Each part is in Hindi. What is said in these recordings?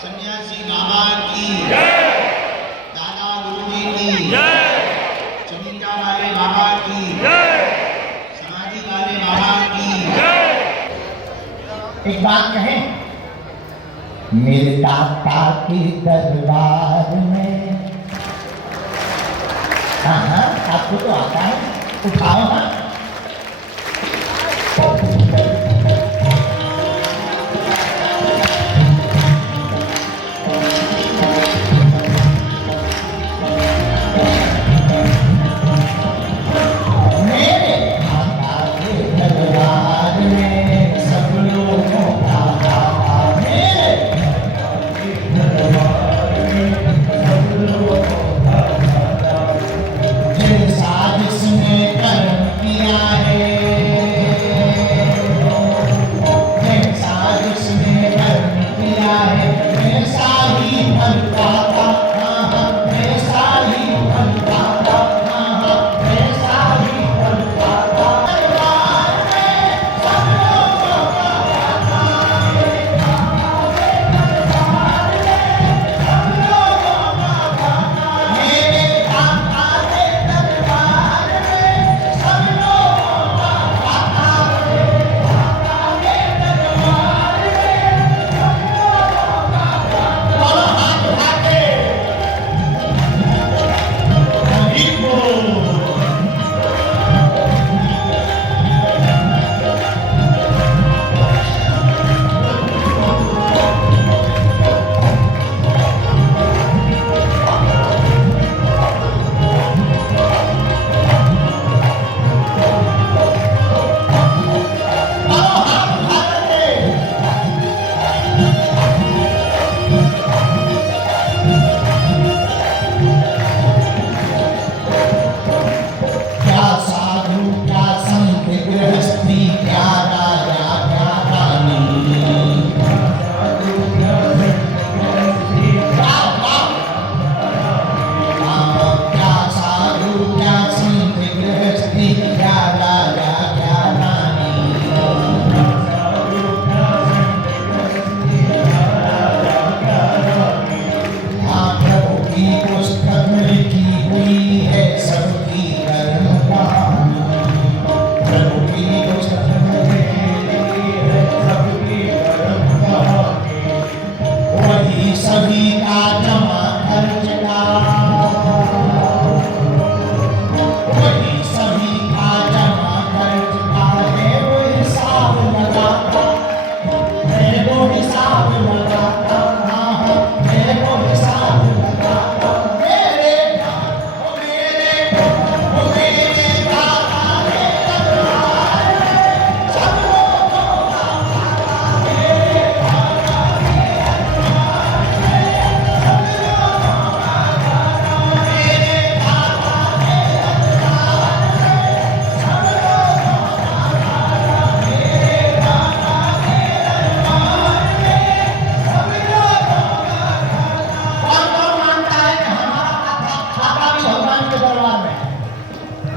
सन्यासी बाबा की, दादा गुरुजी की, चमिंदा वाले बाबा की, समाधि वाले बाबा की। एक बात कहें, मेरे दाता के दरबार में, हाँ हाँ आपको तो आता है, उठाओ हाँ।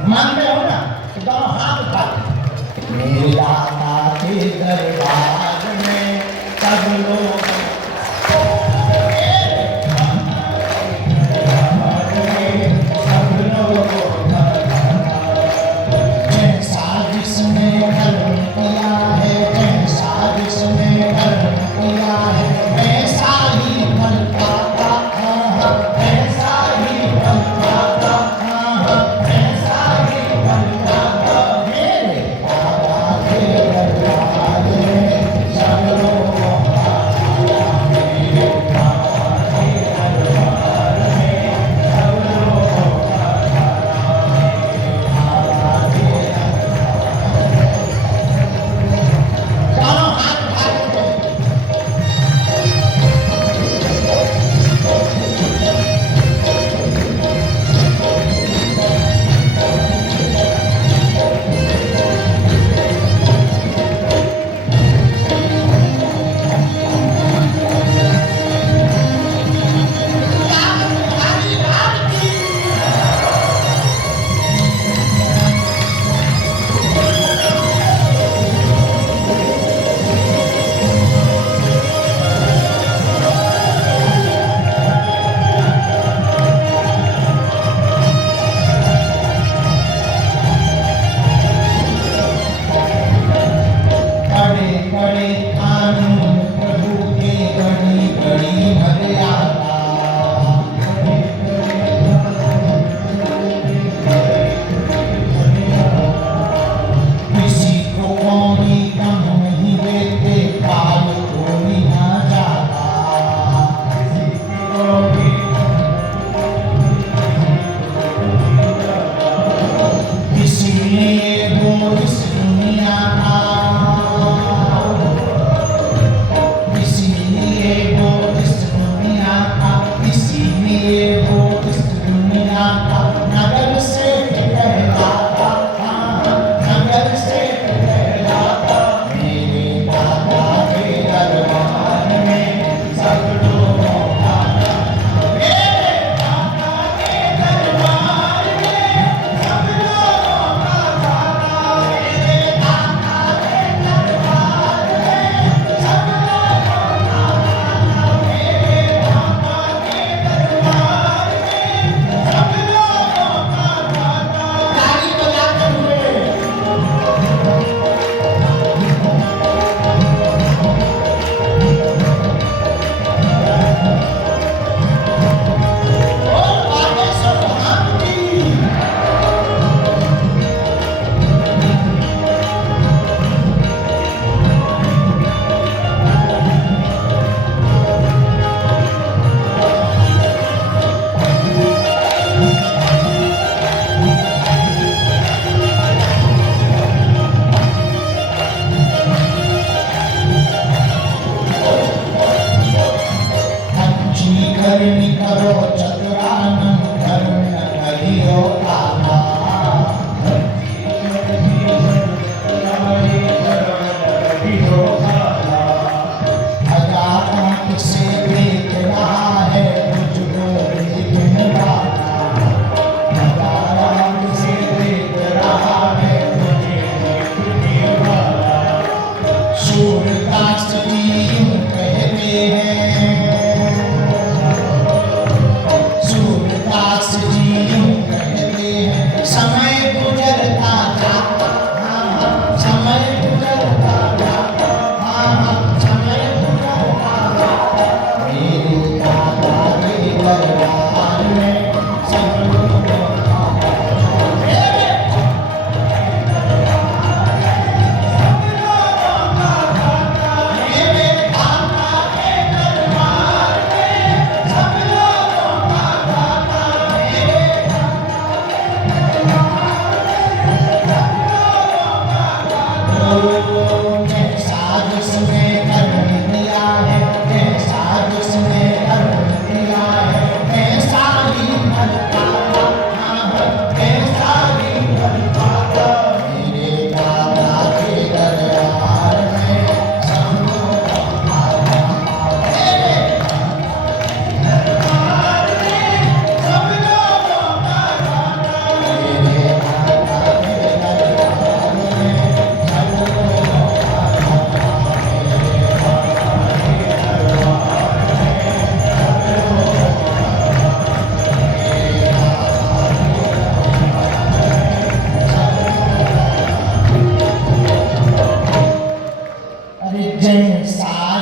मानते हो ना तो दोनों हाथ उठा मेरे दाता के दरबार में सब लोग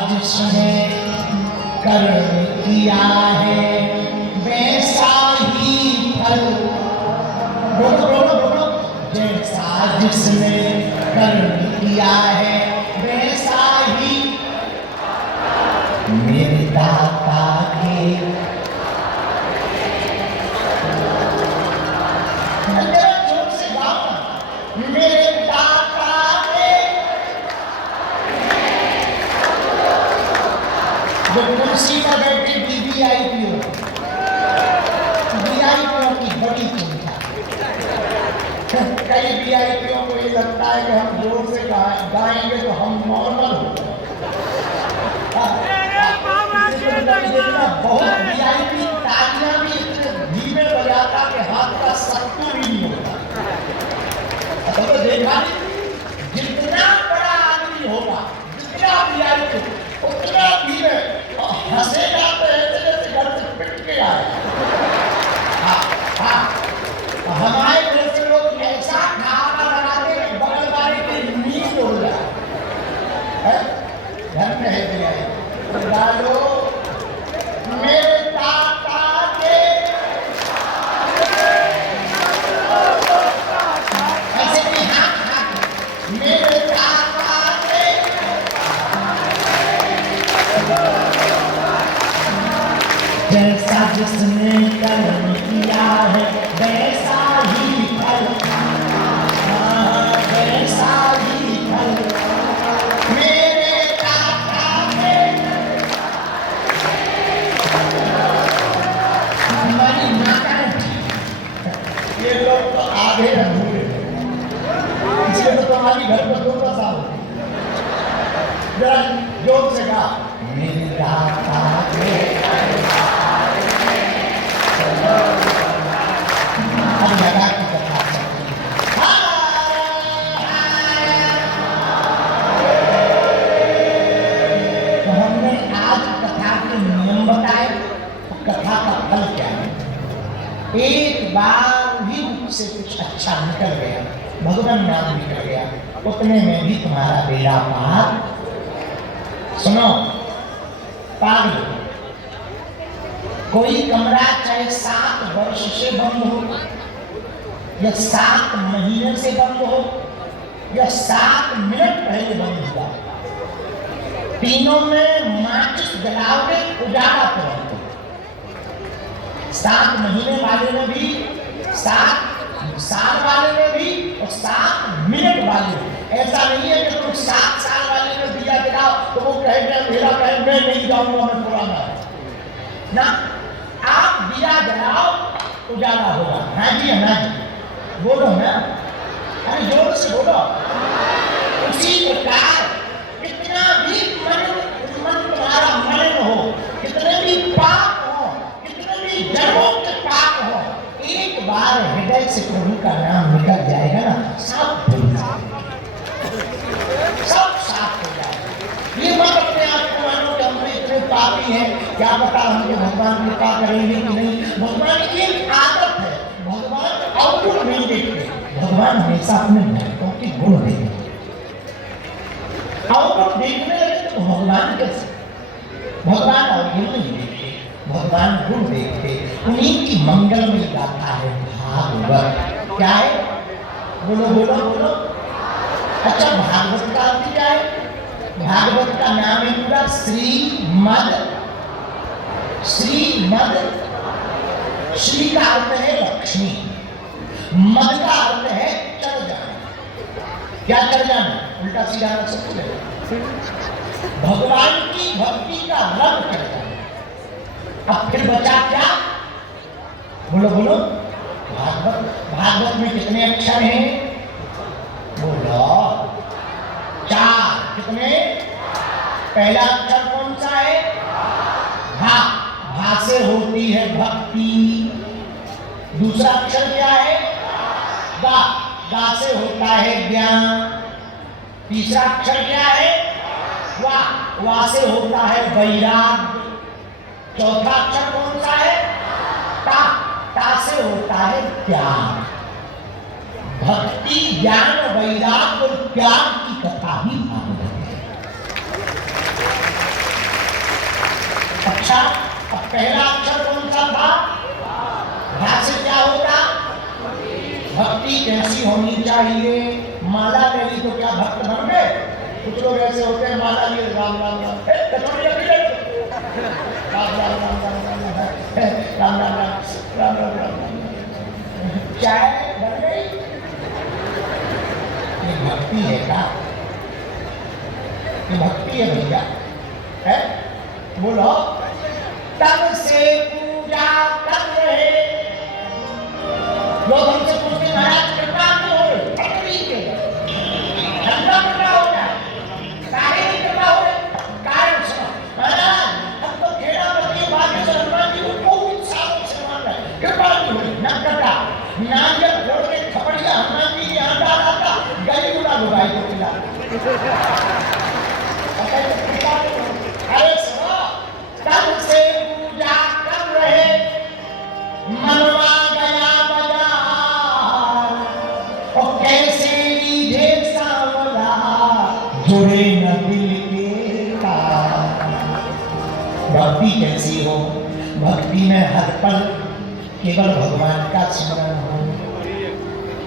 जिसने कर्म किया है वैसा ही फल। बोलो बोलो बोलो। जैसा जिसने कर्म किया है वैसा ही मेरे दाता के। जोर से गाओ। मेरे दाता के जो कुर्सी पर बैठे वीवीआईपी की बड़ी चिंता। कई वीआईपीओ को ये लगता है कि हम जोर से गाएंगे तो हम नॉर्मल हो जाएंगे। बहुत वीआईपी तालियां भी इतने धीमे बजाता कि हाथ का सत्तू भी नहीं होता। तो देखा जितना बड़ा आदमी होगा जितना वीआईपी उतना धीमे और हंसेगा तो ऐसे जैसे घर से पिट के आए। हमारे जैसे लोग ऐसा खाना बनाते हैं बगल वाले की नींद उड़ जाए। घर में है वीआईपी डालो मेरे दाता के। ऐसे भी हाथ मेरे दाता के। जैसा जिसने कर्म किया है वैसा ही फल। वैसा ही फल मेरे दाता के। हमारी माता ये लोग तो आधे अधूरे इसलिए तो तुम्हारी घर पर दो साल जरा जोर से कहा मेरे दाता के। अब लगा की कथा तो हमने आज कथा के नियम बताए। कथा का फल क्या है? एक बार भी उससे कुछ अच्छा निकल गया भगवान नाम निकल गया उतने में भी तुम्हारा बेड़ा पार। सुनो पागल कोई कमरा चाहे 7 वर्ष से बंद हो या 7 महीने से बंद हो या 7 मिनट पहले बंद हुआ तीनों में माचिस जलाओगे उजाला तुरंत। 7 महीने वाले में भी 7 साल वाले में भी और 7 मिनट वाले में। ऐसा नहीं है कि तुम 7 साल वाले में दिया जलाओ तो वो कहेगा मेरा कहे मैं नहीं जाऊंगा मैं पुराना ना। आप दिया जलाओ उजाला होगा। हाँ जी है ना जी बोलो ना। अरे जोर से बोलो। उसी प्रकार कितना भी मन तुम्हारा मलिन हो कितने भी पाप हो कितने भी जन्मों के पाप हो एक बार हृदय से प्रभु का नाम निकल जाएगा ना सब भूल जाएगा सब साफ हो जाएगा। ये मत अपने आप को मानो कि हम इतने पापी हैं क्या पता हमको भगवान कृपा करेंगे कि नहीं। भगवान की एक आदत है भगवान अवगुण नहीं देखते भगवान हमेशा अपने भक्तों के गुण देखते। अवगुण देखने लगे तो भगवान कैसे? भगवान अवगुण नहीं देखते भगवान गुण देखते। उन्हीं की मंगलमयी गाथा है भागवत। क्या है? बोलो बोलो बोलो। अच्छा भागवत का अर्थ क्या है? भागवत का नाम है पूरा श्रीमद। श्रीमद श्री का अर्थ है लक्ष्मी मद का अर्थ है चढ़ जाना। क्या चढ़ जाना? उल्टा सीधा रख सकते हैं। भगवान की भक्ति का रंग चढ़ जाना। अब फिर बचा क्या? बोलो बोलो। भागवत में कितने अक्षर हैं? बोलो 4। कितने? पहला अक्षर कौन सा है? भा। भा से होती है भक्ति। दूसरा अक्षर क्या है? गा। गा से होता है ज्ञान। तीसरा अक्षर क्या है? वा। वा से होता है वैराग्य। चौथा अक्षर कौन सा है? ता। ता से होता है त्याग। भक्ति ज्ञान वैराग्य और त्याग की कथा ही भागवत है। अच्छा, अब पहला अक्षर कौन सा था? भा से क्या होगा? भक्ति कैसी होनी चाहिए? माला ले ली तो क्या भक्त बन गए? कुछ लोग ऐसे होते हैं, माला लिए राम राम राम, राम राम राम राम राम राम राम राम राम, चाय बन गई? ये भक्ति है क्या? ये भक्ति है भैया, है? बोलो, तब से पूजा कर रहे लोग हमसे पूछते, महाराज कृपा क्यों हो रही? भक्ति के ठंडा कृपा हो जाए, काहे की कृपा हो रही? कारण सुनो, महाराज हम तो खेड़ा बच्चे भाग्य से हनुमान जी को बहुत सालों से मान रहे, कृपा नहीं हुई, न कटा नारियल फोड़ के थपड़िया हनुमान जी के यहाँ डाला था, गली गुला लुगाई को खिला। अरे सुनो, तब से पूजा कर रहे, मनवा गया बाजार, और कैसे लीधे सांवला, जुड़े न दिल के तार। भक्ति कैसी हो? भक्ति में हर पल केवल भगवान का स्मरण हो।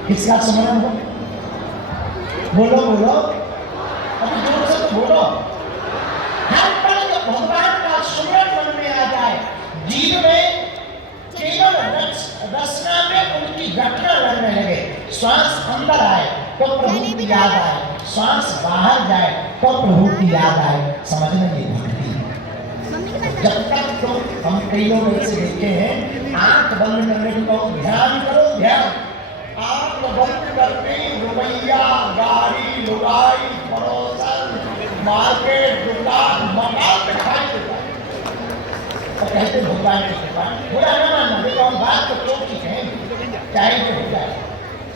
किसका स्मरण हो? बोलो बोलो, अभी जोर से तो बोलो। हर पल जब भगवान का स्मरण मन में आ जाए, जीव में केवल रचना में उनकी घटना लगने लगे, श्वास अंदर आए तो प्रभु की याद आए, श्वास बाहर जाए तो प्रभु की याद आए, समझ में ये भक्ति। जब तक तो हम कई लोग ऐसे देखे हैं, आंख बंद करने के बाद ध्यान करो, ध्यान, आंख बंद करके रुपया, गाड़ी, लुगाई, पड़ोसन, मार्केट, दुकान, मकान दिखाई देता है और कहते भगवान की कृपा। बुरा न मानना, देखो हम बात तो क्यों की कहेंगे, चाहे तो हो जाए,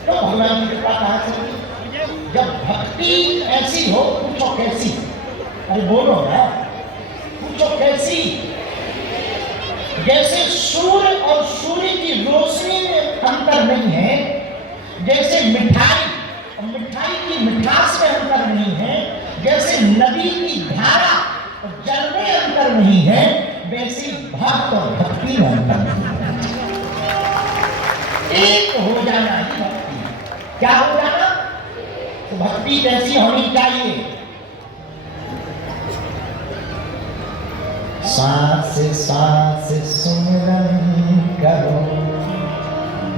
तो भगवान की कृपा कहाँ से होगी? जब भक्ति ऐसी हो, पूछो कैसी? अरे बोलो ना, पूछो कैसी? जैसे सूर्य और सूर्य की रोशनी में अंतर नहीं है, जैसे मिठाई और मिठाई की मिठास में अंतर नहीं है, जैसे नदी की धारा और जल में अंतर नहीं है, वैसे भक्त और भक्ति में अंतर नहीं है। एक हो जाना ही भक्ति। क्या हो जाना? तो भक्ति कैसी होनी चाहिए? सांस सांस सुमिरन करो,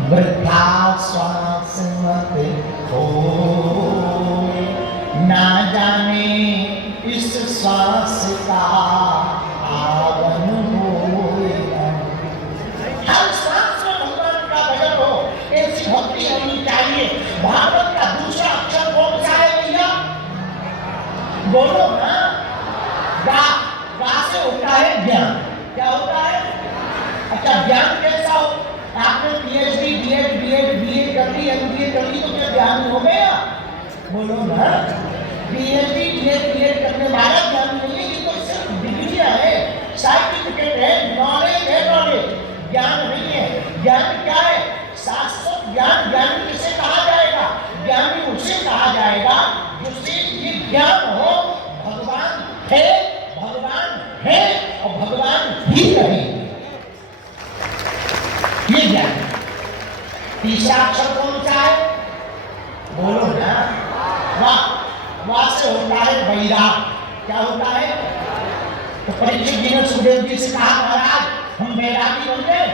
वृथा श्वास मत खोए, ना जाने इस श्वास का आवन होए। हर सांस में भगवान का भजन हो, ऐसी भक्ति होनी चाहिए। भागवत का दूसरा अक्षर कौन सा है भैया? बोलो ना। गा से होता है ज्ञान। क्या होता है? अच्छा, ज्ञान कैसा हो? आपने पीएचडी, बीएड, बीए कर ली, एमबीए कर ली, तो क्या ज्ञान हो गया? बोलो ना। पीएचडी, बीएड करने वाला ज्ञान नहीं है, ये तो सिर्फ डिग्रियां है, सर्टिफिकेट है, नॉलेज है, नॉलेज ज्ञान नहीं है। ज्ञान क्या है? शाश्वत ज्ञान। ज्ञानी किसे कहा जाएगा? ज्ञानी उसे कहा जाएगा जिससे ये ज्ञान हो, भगवान है, भगवान है और भगवान ही रहे, ये ज्ञान। तीसरा अक्षर कौन सा है? बोलो ना। वाह से होता है वैराग। क्या होता है? तो परीक्षित जी ने सुखदेव जी से कहा, महाराज हम वैरागी बन गए,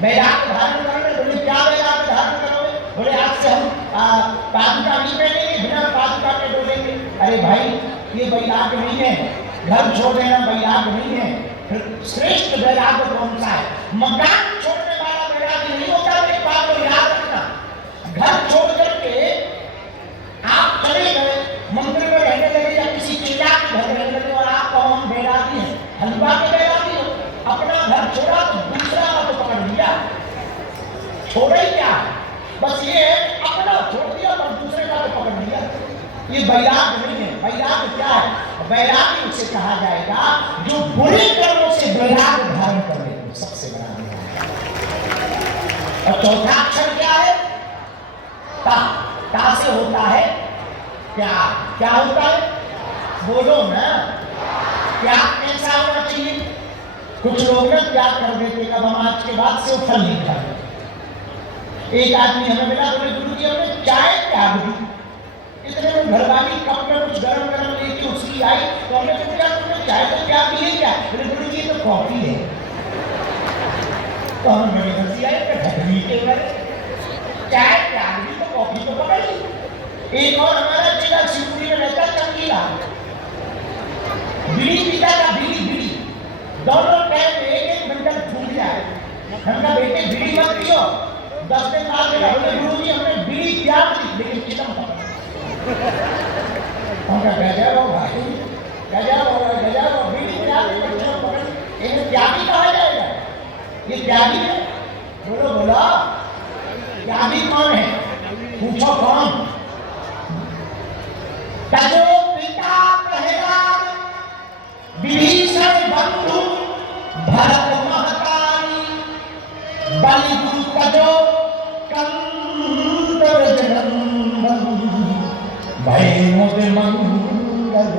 वैराग धारण करोगे? बोले क्या वैराग धारण करोगे? बोले आज से हम पादुका नहीं पहनेंगे, बिना पादुका के डोलेंगे। अरे भाई, ये वैराग नहीं है, घर छोड़ देना वैराग नहीं है। फिर श्रेष्ठ वैराग कौन सा है? मकान छोड़ने वाला वैराग नहीं होता। एक बात को याद रखना, घर छोड़ करके आप चले गए, मंदिर में रहने लगे या किसी चिड़िया के घर रहने लगे और आप कहो हम वैरागी हैं, हलवा के वैरागी हो। अपना घर छोड़ा तो दूसरा का तो पकड़ लिया, छोड़ा ही क्या? बस ये अपना छोड़ दिया और दूसरे का तो पकड़ लिया। ये वैराग नहीं है। वैराग क्या है? वैराग उसे कहा जाएगा जो बुरे कर्मों से वैराग धारण कर ले, सबसे बड़ा वैराग। और चौथा अक्षर क्या है? ता। ता से होता है प्यार। क्या होता है? बोलो ना। प्यार कैसा होना चाहिए? कुछ लोग ना त्याग कर देते, कब हम आज के बाद से वो फल नहीं खाए। एक आदमी हमें मिला, बोले गुरु जी हमने चाय त्याग दी। इतने में घरवाली कप में कुछ गरम गरम लेके उसकी आई, तो हमने तो क्या तुमने चाय तो त्याग दी है क्या? बोले गुरु जी तो कॉफी है। तो हमें बड़ी हंसी आई, ढकनी के बारे चाय त्याग दी तो कॉफी तो पकड़ ली। एक और हमारा जिला शिवपुरी में रहता चमकीला, बीड़ी पीता था, बीड़ी दोनों टाइम एक बंडल फूट जाए। हमका बेटे बीड़ी मत पियो, 10 दिन बाद मेरा बोले गुरु जी हमने बीड़ी त्याग दी लेकिन चिलम पकड़। हमका गजब हो भाई, गजब हो, बीड़ी त्याग दी पर चिलम पकड़। इन्हें त्यागी कहा जाएगा? ये त्यागी है? बोलो त्यागी कौन है? पूछो कौन? तजो पिता कहेगा विभीषण बंधु भरत महतारी, बलि गुरु तजो कंदर जनंदन, भय मुद मंगल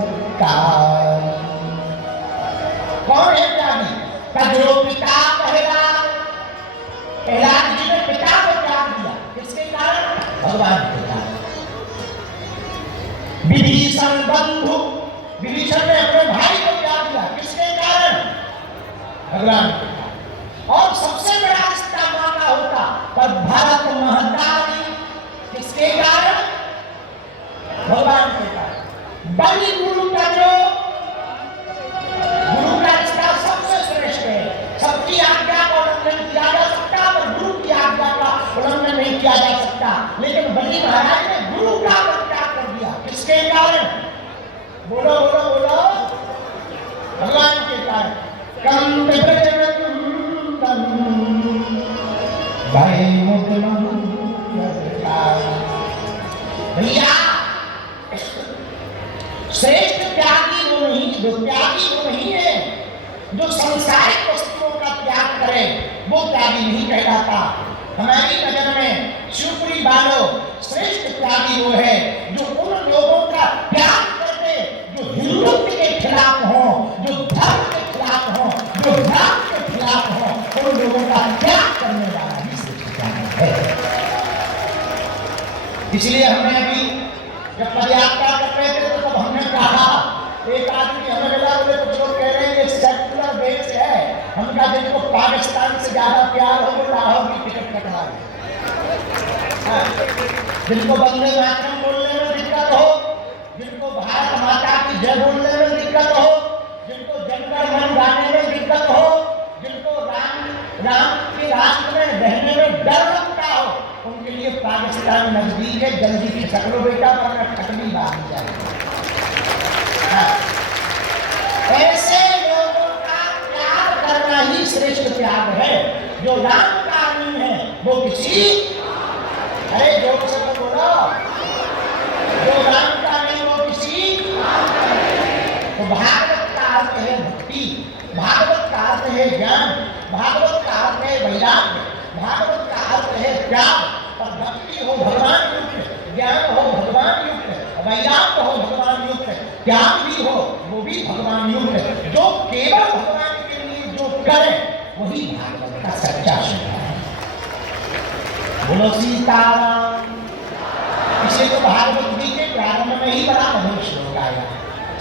कारी। कौन है त्यागी? तजो पिता कहेगा। प्रहलाद जी ने पिता को त्याग दिया, किसके कारण? भगवान के कारण। विभीषण बंधु, विभीषण ने अपने भाई को त्याग दिया, किसके कारण? भगवान के कारण। और सबसे बड़ा रिश्ता मां का होता पर भरत महतारी, किसके कारण? भगवान के कारण। बलि गुरु का जो गुरु का रिश्ता सबसे श्रेष्ठ है। सबकी आज्ञा का उल्लंघन किया जा सकता पर गुरु की आज्ञा का उल्लंघन नहीं किया जा सकता। लेकिन बलि महाराज ने गुरु का त्याग कर दिया, किसके कारण? बोलो भगवान के कारण। कंद ब्रजनंदन भय मुद मंगल कारी। भैया श्रेष्ठ त्यागी वो नहीं, जो त्यागी वो नहीं है जो संसारिक वस्तुओं का त्याग करे, वो त्यागी नहीं कहलाता। हमारी नजर में शिवपुरी वालों श्रेष्ठ त्यागी वो है जो उन लोगों का त्याग करते जो हिंदुत्व के खिलाफ हो, जो धर्म के खिलाफ हो, जो धर्म के खिलाफ हो, उन लोगों का त्याग करने वाला ही श्रेष्ठ त्यागी है। इसलिए हमने अभी जब पदयात्रा कर रहे थे तो तब हमने कहा, एक आदमी हमें मिला, बोले कुछ लोग कह रहे हैं ये सेक्युलर देश है, हमका जिनको पाकिस्तान से ज्यादा प्यार हो वो लाहौर की टिकट कटवा दे। जिनको वंदे मातरम बोलने में दिक्कत हो, जिनको भारत माता की जय बोलने में दिक्कत हो, जिनको जनगण मन गाने में दिक्कत हो, जिनको राम के राष्ट्र में रहने में डर लगता हो, उनके लिए पाकिस्तान नजदीक है, जल्दी खिसक लो बेटा वरना खटनी बात जाए। ऐसे लोगों का त्याग करना ही श्रेष्ठ त्याग है। जो राम का नहीं है वो किसी, अरे जोर से बोलो, जो राम का नहीं वो किसी। तो भागवत का अर्थ है भक्ति, भागवत का अर्थ है ज्ञान, भागवत का अर्थ है वैराग्य, भागवत का अर्थ है त्याग। और भक्ति हो भगवान युक्त, ज्ञान हो भगवान युक्त, वैराग्य हो भगवान युक्त, त्याग भी हो वो भी भगवान युक्त। जो केवल भगवान के लिए जो करे वही भागवत का सच्चा श्रद्धा है। बोलो सीताराम। इसे तो भागवत जी के प्रारंभ में ही बड़ा मधुर श्लोक आया,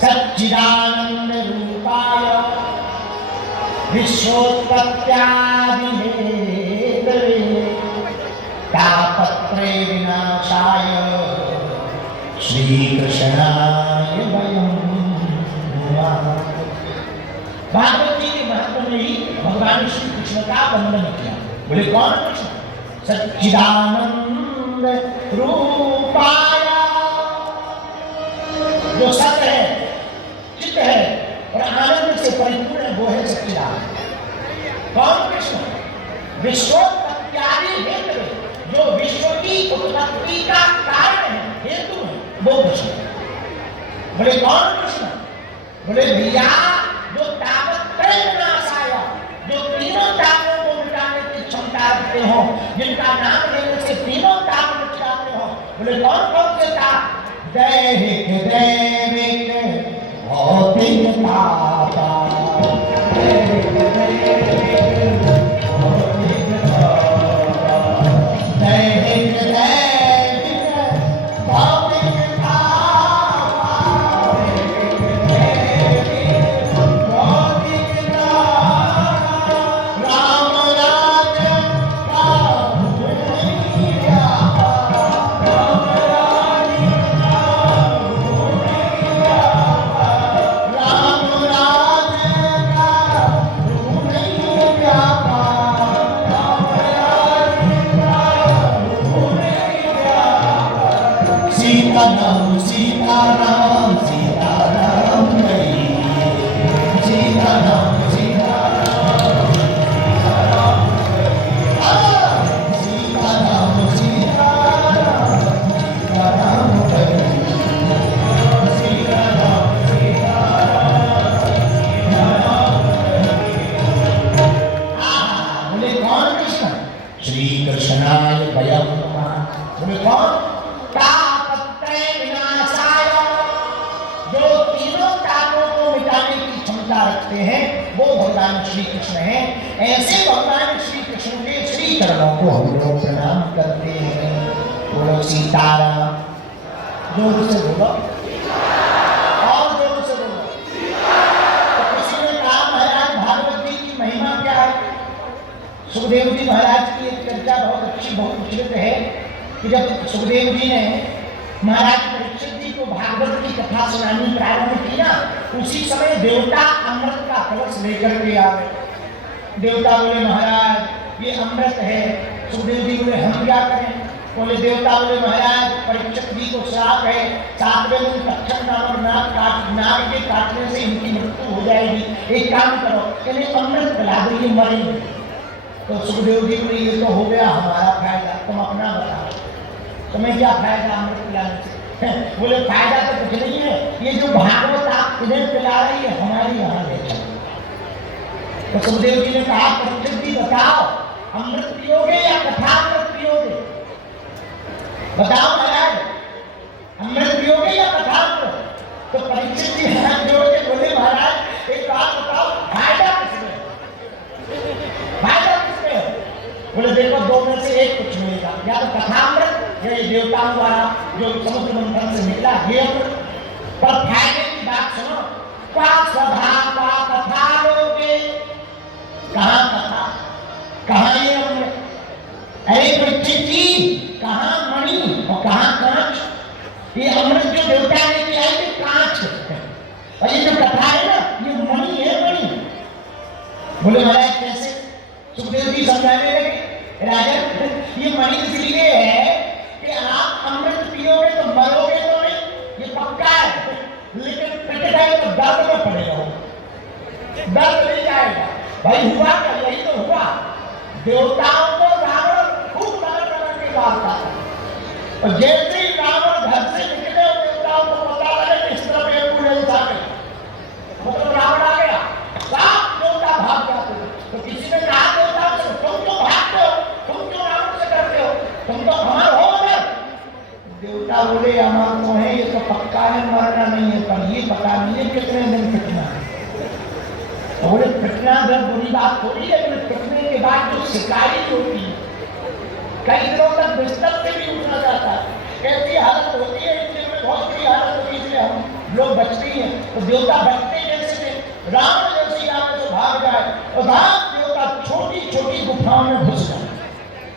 सच्चिदानंद रूपाय विश्वोत्पत्त्यादि हेतवे तापत्रय विनाशाय श्रीकृष्णाय वयं नमः। भागवत जी के महत्व में ही भगवान श्री कृष्ण का वंदन किया। बोले कौन कृष्ण? सच्चिदानंद रूपाय, जो सत्य है, चित्त है और आनंद से परिपूर्ण है, वो है सच्चिदानंद। कौन कृष्ण? विश्वोत्पत्त्यादि हेतवे, जो विश्व की उत्पत्ति का कारण है, हेतु है, वो कृष्ण। बोले कौन कृष्ण? बोले भैया जो तापत्रय विनाशाय, जो तीनों तापों को मिटाने की क्षमता रखते हो, जिनका नाम लेने से तीनों ताप मिट जाते हो। बोले कौन कौन से ताप? दैहिक दैविक भौतिक ताप, दैहिक हैं वो भगवान श्री कृष्ण हैं। ऐसे भगवान श्री कृष्ण के श्री चरणों को हम लोग प्रणाम करते हैं। बोलो सीताराम, जोर से बोलो और जोर से बोलो। तो किसी ने कहा महाराज भागवत जी की महिमा क्या है? सुखदेव जी महाराज की एक चर्चा बहुत अच्छी बहुत प्रचलित है कि जब सुखदेव जी ने महाराज परीक्षित जी को भागवत की कथा सुनानी प्रारंभ की ना, उसी समय देवता अमृत का कलश लेकर के आ गए। देवता बोले महाराज ये अमृत है। सुखदेव जी बोले हम क्या करें? बोले देवता बोले महाराज परीक्षित जी को श्राप है, 7वें दिन तक्षक नामक नाग के काटने से इनकी मृत्यु हो जाएगी। एक काम करो, इन्हें अमृत पिला दो, ये मरेंगे। तो सुखदेव जी बोले ये तो हो गया हमारा फायदा, तुम अपना बताओ, तुम्हें क्या फायदा अमृत पिलाने से? बोले फायदा तो कुछ नहीं है, ये जो भागवत आप इन्हें पिला रही है हमारी यहाँ ले चलो। तो सुखदेव जी ने कहा परीक्षित जी बताओ अमृत पियोगे या कथा अमृत पियोगे? बताओ महाराज अमृत पियोगे या कथा अमृत? तो परीक्षित जी हाथ जोड़ के बोले महाराज एक बात बताओ फायदा किसमें? फायदा किसमें? बोले देखो दो में से एक कुछ मिलेगा, या तो कथा अमृत या ये देवताओं द्वारा जो समुद्र मंथन से निकला ये अमृत। पर फायदे की बात सुनो, क्या स्वधा का कथा लोगे? कहाँ कथा, कहाँ ये अमृत? अरे परीक्षित जी कहाँ मणि और कहाँ कांच? ये अमृत जो देवता ने किया है ये कांच है, और ये जो कथा है ना ये मणि है, मणि। बोले महाराज कैसे? सुखदेव जी समझाने लगे राजन ये मणि इसलिए है कि आप अमृत पियोगे तो मरोगे तो नहीं, ये पक्का है, लेकिन पिट गए तो दर्द में पड़े रहो, दर्द नहीं जाएगा। भाई हुआ क्या? यही तो हुआ। देवताओं को रावण खूब नगर के मारता था, और जैसे ही रावण घर से निकले और देवताओं को पता लगे इस तरफ एक एम्बुलेंस आ गई, मतलब रावण आ गया, सब देवता भाग जाते थे। तो किसी ने कहा देवताओं से तुम क्यों भागते हो, तुम क्यों रावण से डरते हो, तुम तो हमार हो ना। देवता बोले अमर तो है, ये तो पक्का है मरना नहीं है, पर ये पता नहीं है कितने दिन पिटना है। बोले पिटना जब बुरी बात थोड़ी है, लेकिन पिटने के बाद जो शिकायत होती है कई दिनों तक बिस्तर से भी उठना जाता है, ऐसी हालत होती है, इसलिए बहुत बुरी हालत होती है, इसलिए हम लोग बचते हैं। तो देवता बचते कैसे थे? रावण जैसे यहाँ से भाग जाए और देवता छोटी छोटी गुफाओं में घुस जाए।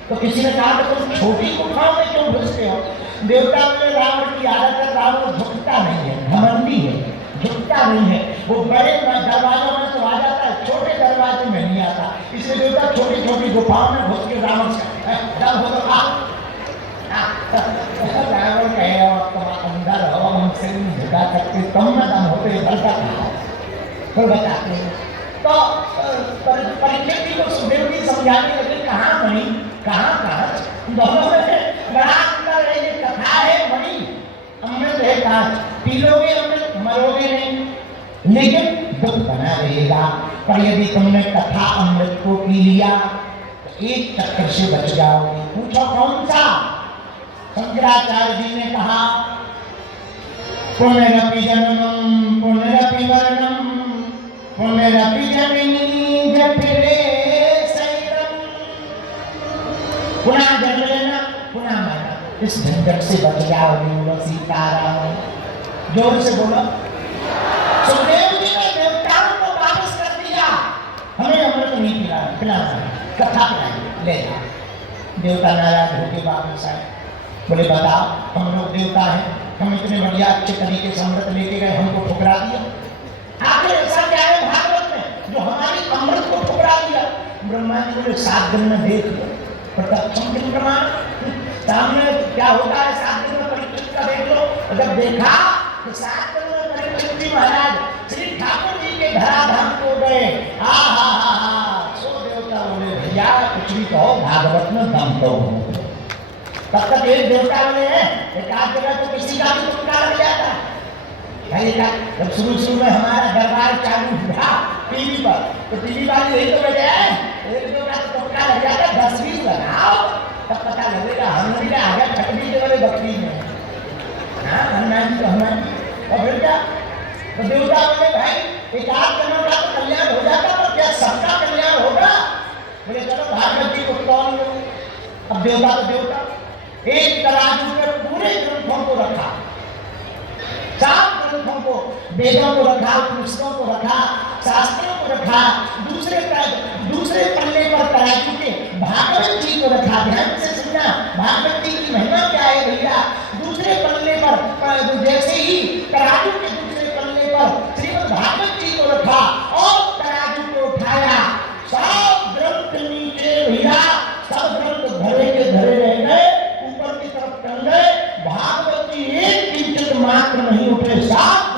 तो किसी ने कहा कि तुम छोटी गुफाओं में क्यों घुसते हो? देवता बोले रावण की आदत है, रावण झुकता नहीं है, घमंडी है, झुकता नहीं है, वो बड़े दरवाजों में तो आ जाता है, छोटे दरवाजे में नहीं आता, इसलिए देवता छोटी छोटी गुफाओं में घुस के रावण से जब हो तो रावण कहे तुम अंदर हो, हमसे नहीं झुका सकते, तुम न दम होते बलता तो बताते हैं। तो परीक्षित जी को सुखदेव जी समझाने लगे कहाँ मणि कहाँ कांच, दोनों में बड़ा अंतर है। ये कथा है मणि, अमृत है कांच। पी लोगे अमृत मरोगे नहीं, लेकिन दुख बना रहेगा। पर यदि तुमने कथा अमृत को पी लिया तो एक चक्कर से बच जाओगे। पूछो कौन सा? शंकराचार्य जी ने कहा पुनरपि जन्मं पुनरपि मरणं पुनरपि जननी जठरे शयनम्। पुनः जन्म लेना पुनः मरना, इस झंझट से बच जाओगे। बोलो सीताराम, जोर से बोलो। सुखदेव जी ने देवताओं को वापस कर दिया, हमें अमृत नहीं पिलाना, कथा पिलाएंगे, ले जाओ। देवता नाराज होकर वापस आए, बोले बताओ हम लोग देवता हैं, हम इतने बढ़िया अच्छे तरीके से अमृत लेके गए, हमको ठुकरा दिया। आखिर ऐसा क्या है भागवत में जो हमारी अमृत को ठुकरा दिया? ब्रह्मा जी बोले 7 दिन में देख लो, प्रत्यक्षम किम प्रमाण, सामने क्या होता है 7 दिन में परीक्षित का देख लो। और जब देखा तो 7 दिन में परीक्षित जी महाराज श्री ठाकुर जी के धराधाम को गए। सो देवता बोले भैया कुछ भी कहो, भागवत में दम तो हो। तब तक एक देवता बोले एक आध जगह तो किसी का भी तुक्का लग जाता है। जब शुरू में हमारा दरबार चालू हुआ टीवी पर, तो टीवी वाले यही तो बैठे हैं, एक दो का तुक्का लग जाता है, 10-20 लगाओ तब पता लगेगा। हमने क्या आगे खटनी के वाले बकरी में, हाँ हनुमान जी तो हनुमान जी। और फिर क्या? तो देवता बोले भाई एक आध जनों का तो कल्याण हो जाता, पर क्या सबका कल्याण होगा? बोले चलो भागवत जी को कौन लो, अब देवता तो देवता, एक तराजू में पूरे ग्रंथों को रखा, 7 ग्रंथों को, वेदों को रखा, पुस्तकों को रखा, शास्त्रों को रखा, दूसरे पन्ने पर तराजू के भागवत जी को रखा। ध्यान से सुनना, भागवत जी की महिमा क्या है भैया। दूसरे पन्ने पर जैसे ही तराजू के दूसरे पन्ने पर श्रीमद् भागवत जी को रखा और तराजू को उठाया, सब ग्रंथ नीचे भैया, सब ग्रंथ धरे के धरे रह गए, ऊपर की तरफ टंग गए, भागवत जी एक किंचित मात्र नहीं उठे, साथ